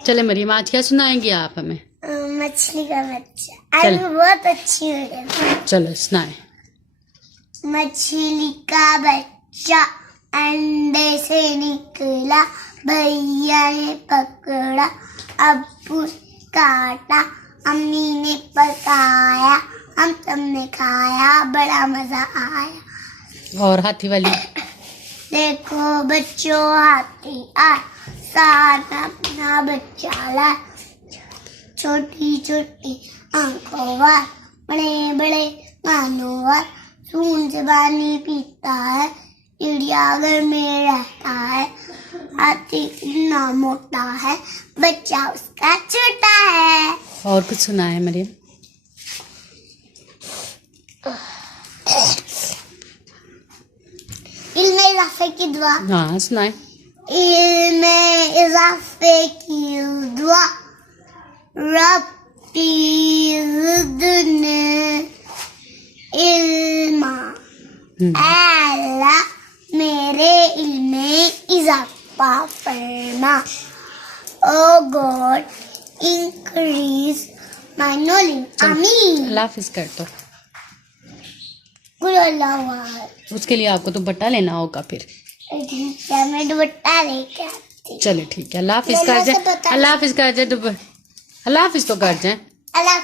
चले मरियम, आज क्या सुनाएंगी आप हमें? मछली का बच्चा। आज बहुत अच्छी है। चलो सुनाए। मछली का बच्चा अंडे से निकला, भैया ने पकड़ा, अब्बू काटा, अम्मी ने पकाया, हम सबने खाया, बड़ा मजा आया। और हाथी वाली? देखो बच्चों हाथी आया, सारा अपना बच्चा ला, छोटी छोटी आंखों वार, बड़े बड़े कानों वार, सूंड से पानी पीता है, चिड़ियाघर में रहता है, हाथी इतना मोटा है, बच्चा उसका छोटा है। और कुछ सुनाए मरियम? इल्मे इजाफे की दुआ। हाँ सुनाए। इल्मे इजाफे की दुआ, रब्बी ज़िदनी इल्मा। अल्लाह मेरे इल्म में इजाफा फरमा। ओ गॉड इंक्रीज माय नॉलेज। आमीन। अल्लाह हाफिज कर दो। कुल अल्लाह। उसके लिए आपको तो दुपट्टा लेना होगा फिर। ठीक है, मैं दुपट्टा लेके आती हूँ। चलो ठीक है, अल्लाह हाफिज कर जाए। अल्लाह हाफिज कर जाए। अल्लाह हाफिज तो कर जाए। अल्लाह